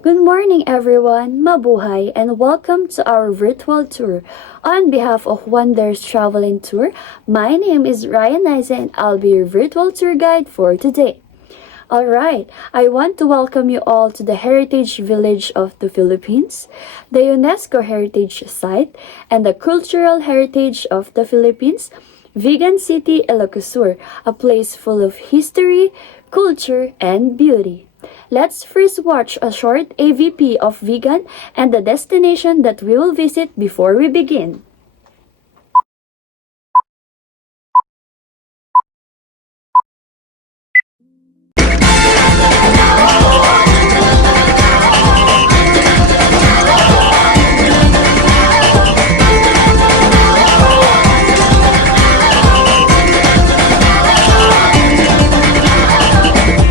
Good morning everyone, mabuhay, and welcome to our virtual tour. On behalf of Wonders Travel and Tour, my name is Ryan Isa and I'll be your virtual tour guide for today. Alright, I want to welcome you all to the Heritage Village of the Philippines, the UNESCO Heritage Site, and the Cultural Heritage of the Philippines, Vigan City, Ilocos Sur, a place full of history, culture, and beauty. Let's first watch a short AVP of Vigan and the destination that we will visit before we begin.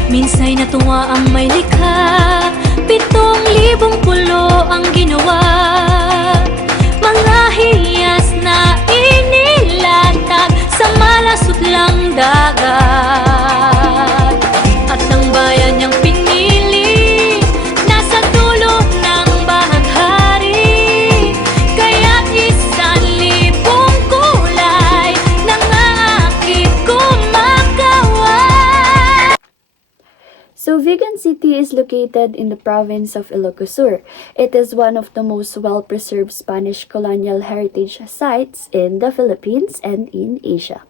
Minsa'y natuwa ang may likha, 7,000 pulo ang ginawa. Mga hiyas na inilatag sa malasot lang dagat. At ang bayan niyang pinili, nasa dulo ng bahaghari. Kaya't 1,000 kulay nangangakit kumakaway. So Vigan City is located in the province of Ilocos Sur. It is one of the most well-preserved Spanish colonial heritage sites in the Philippines and in Asia.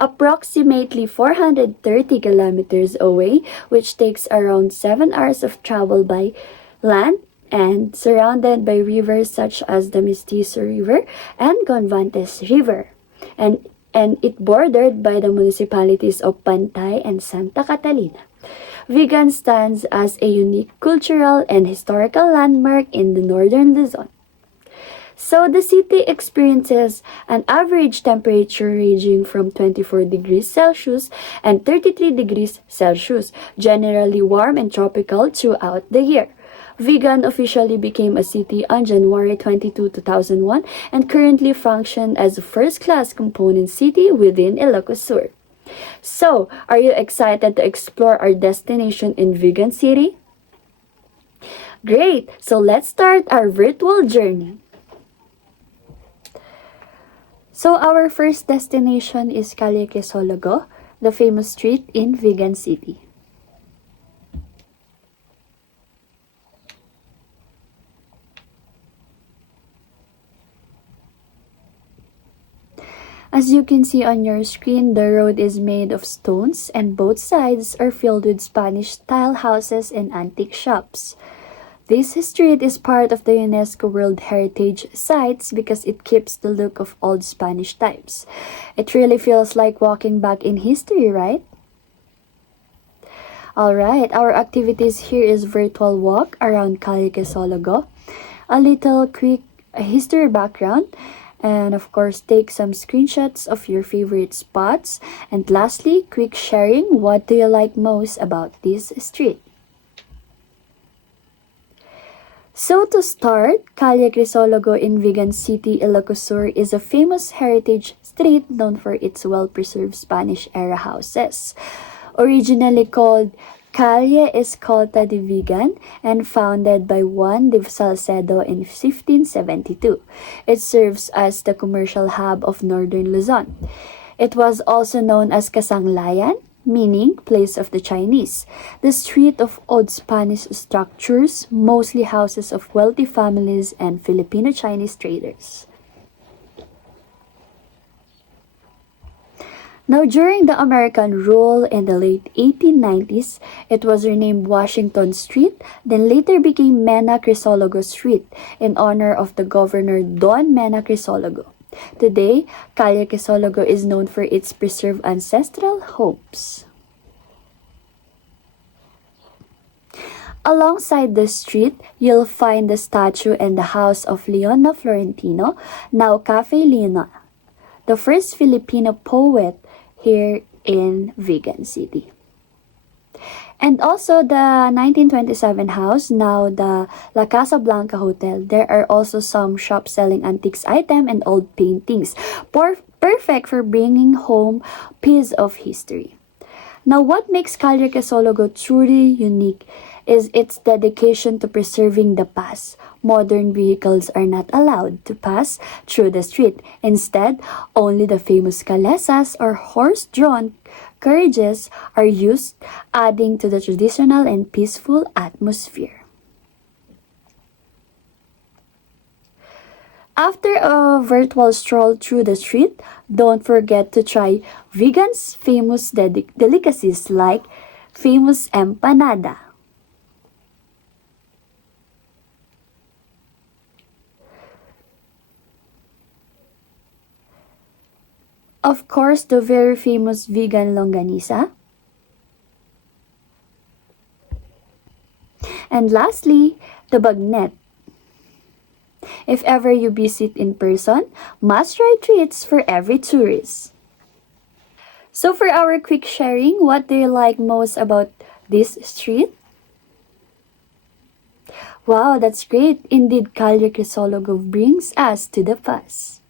Approximately 430 kilometers away, which takes around 7 hours of travel by land, and surrounded by rivers such as the Mestizo River and Convantes River. And it bordered by the municipalities of Pantay and Santa Catalina. Vigan stands as a unique cultural and historical landmark in the northern Luzon. So the city experiences an average temperature ranging from 24 degrees Celsius and 33 degrees Celsius, generally warm and tropical throughout the year. Vigan officially became a city on January 22, 2001 and currently functions as a first-class component city within Ilocos Sur. So, are you excited to explore our destination in Vigan City? Great! So let's start our virtual journey. So our first destination is Calle Quezologo, the famous street in Vigan City. As you can see on your screen, the road is made of stones and both sides are filled with Spanish-style houses and antique shops. This street is part of the UNESCO World Heritage Sites because it keeps the look of old Spanish types. It really feels like walking back in history, right? Alright, our activities here is virtual walk around Calle Quezologo, a little quick history background, and of course take some screenshots of your favorite spots, and lastly quick sharing what do you like most about this street. So to start, Calle Quezologo in Vigan City, Ilocos Sur is a famous heritage street known for its well-preserved Spanish-era houses. Originally called Calle Escolta de Vigan and founded by Juan de Salcedo in 1572. It serves as the commercial hub of northern Luzon. It was also known as Kasanglayan, meaning place of the Chinese. The street of old Spanish structures, mostly houses of wealthy families and Filipino-Chinese traders. Now, during the American rule in the late 1890s, it was renamed Washington Street, then later became Mena Crisologo Street in honor of the governor Don Mena Crisologo. Today, Calle Quezologo is known for its preserved ancestral homes. Alongside the street, you'll find the statue and the house of Leona Florentino, now Cafe Leona, the first Filipino poet here in Vigan City. And also the 1927 house, now the La Casa Blanca Hotel. There are also some shops selling antiques items and old paintings. Perfect for bringing home piece of history. Now, what makes Calle Quezologo truly unique is its dedication to preserving the past. Modern vehicles are not allowed to pass through the street. Instead, only the famous kalesas or horse-drawn carriages are used, adding to the traditional and peaceful atmosphere. After a virtual stroll through the street, don't forget to try Vigan's famous delicacies like famous empanada. Of course, the very famous vegan longanisa. And lastly, the bagnet. If ever you visit in person, must try treats for every tourist. So for our quick sharing, what do you like most about this street? Wow, that's great. Indeed, Calle Crisologo brings us to the past.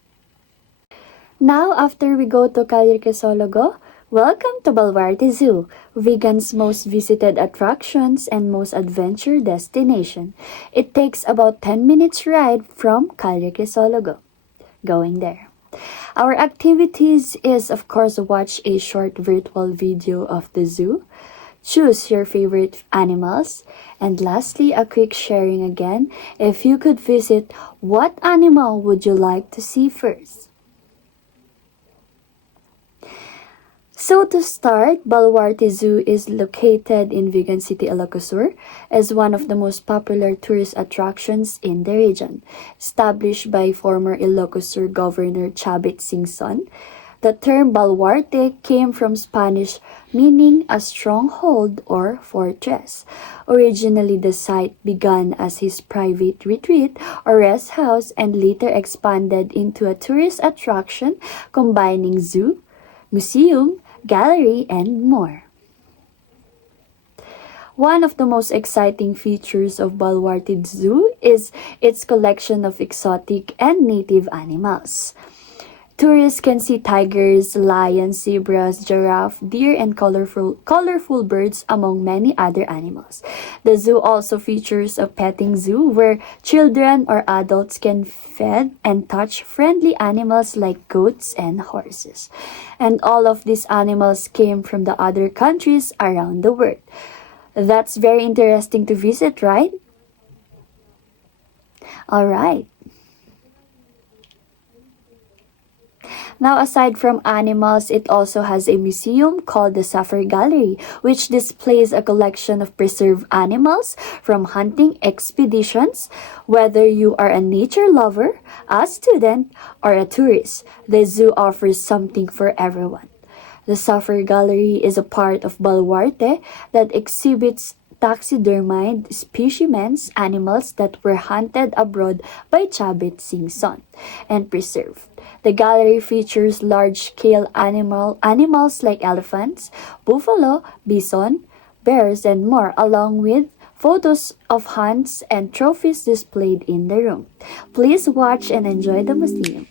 Now, after we go to Calle Crisologo, welcome to Baluarte Zoo, Vigan's most visited attractions and most adventure destination. It takes about 10 minutes ride from Calle Crisologo. Going there. Our activities is of course watch a short virtual video of the zoo, choose your favorite animals, and lastly a quick sharing again. If you could visit, what animal would you like to see first? So to start, Baluarte Zoo is located in Vigan City, Ilocos Sur, as one of the most popular tourist attractions in the region. Established by former Ilocos Sur Governor Chabit Singson, the term Baluarte came from Spanish meaning a stronghold or fortress. Originally, the site began as his private retreat or rest house and later expanded into a tourist attraction combining zoo, museum, gallery, and more. One of the most exciting features of Baluarte Zoo is its collection of exotic and native animals. Tourists can see tigers, lions, zebras, giraffe, deer, and colorful birds among many other animals. The zoo also features a petting zoo where children or adults can feed and touch friendly animals like goats and horses. And all of these animals came from the other countries around the world. That's very interesting to visit, right? Alright. Now, aside from animals, it also has a museum called the Safari Gallery, which displays a collection of preserved animals from hunting expeditions. Whether you are a nature lover, a student, or a tourist, the zoo offers something for everyone. The Safari Gallery is a part of Baluarte that exhibits taxidermied specimens, animals that were hunted abroad by Chabit Singson and preserved. The gallery features large-scale animals like elephants, buffalo, bison, bears, and more, along with photos of hunts and trophies displayed in the room. Please watch and enjoy the museum.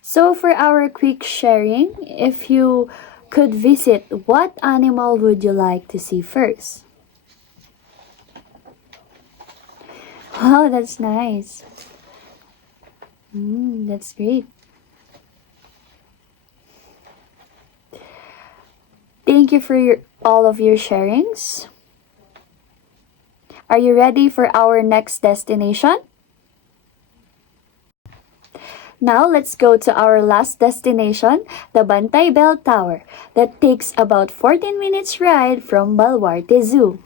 So for our quick sharing, if you could visit, what animal would you like to see first? Wow, that's nice. That's great. Thank you for all of your sharings. Are you ready for our next destination? Now, let's go to our last destination, the Bantay Bell Tower, that takes about 14 minutes ride from Baluarte Zoo.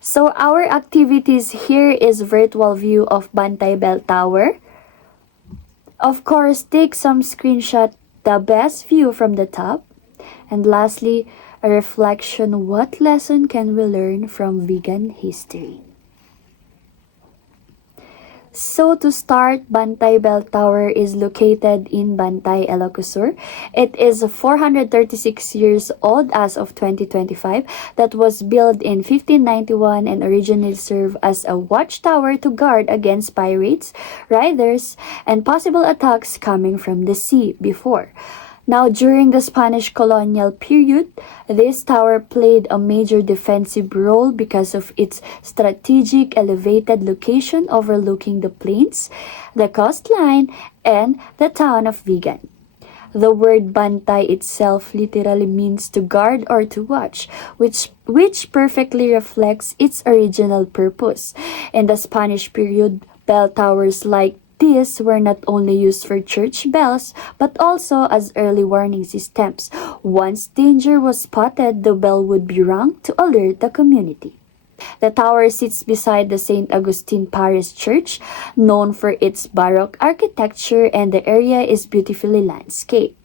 So, our activities here is virtual view of Bantay Bell Tower. Of course, take some screenshot, the best view from the top. And lastly, a reflection, what lesson can we learn from vegan history? So to start, Bantay Bell Tower is located in Bantay, Ilocos Sur. It is 436 years old as of 2025 that was built in 1591 and originally served as a watchtower to guard against pirates, raiders, and possible attacks coming from the sea before. Now, during the Spanish colonial period, this tower played a major defensive role because of its strategic elevated location overlooking the plains, the coastline, and the town of Vigan. The word bantay itself literally means to guard or to watch, which perfectly reflects its original purpose. In the Spanish period, bell towers like these were not only used for church bells, but also as early warning systems. Once danger was spotted, the bell would be rung to alert the community. The tower sits beside the St. Augustine Parish Church, known for its Baroque architecture, and the area is beautifully landscaped.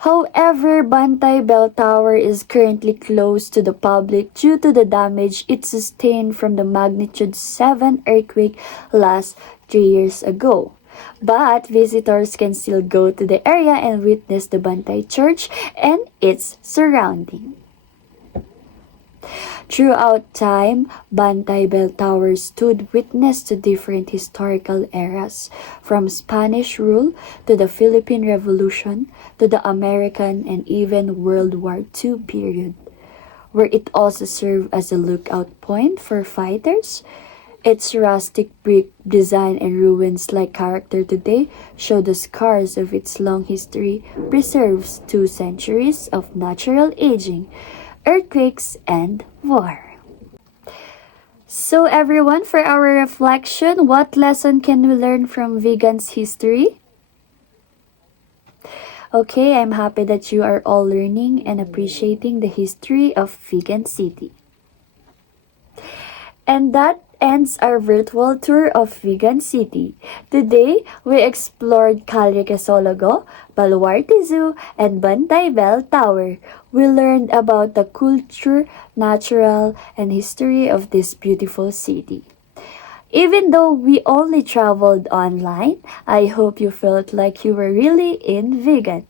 However, Bantay Bell Tower is currently closed to the public due to the damage it sustained from the magnitude 7 earthquake last 3 years ago. But visitors can still go to the area and witness the Bantay Church and its surrounding. Throughout time, Bantay Bell Tower stood witness to different historical eras, from Spanish rule to the Philippine Revolution to the American and even World War II period, where it also served as a lookout point for fighters. Its rustic brick design and ruins-like character today show the scars of its long history, preserves 2 centuries of natural aging, earthquakes, and war. So everyone, for our reflection, what lesson can we learn from Vigan's history? Okay, I'm happy that you are all learning and appreciating the history of Vigan City. And that ends our virtual tour of Vigan City. Today, we explored Calricasologo, Baluarte Zoo, and Bantay Bell Tower. We learned about the culture, natural, and history of this beautiful city. Even though we only traveled online, I hope you felt like you were really in Vigan.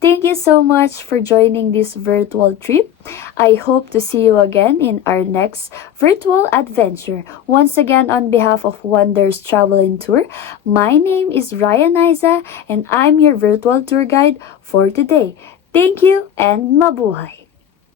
Thank you so much for joining this virtual trip. I hope to see you again in our next virtual adventure. Once again, on behalf of Wonders Travel and Tour, my name is Ryan Isa and I'm your virtual tour guide for today. Thank you and mabuhay!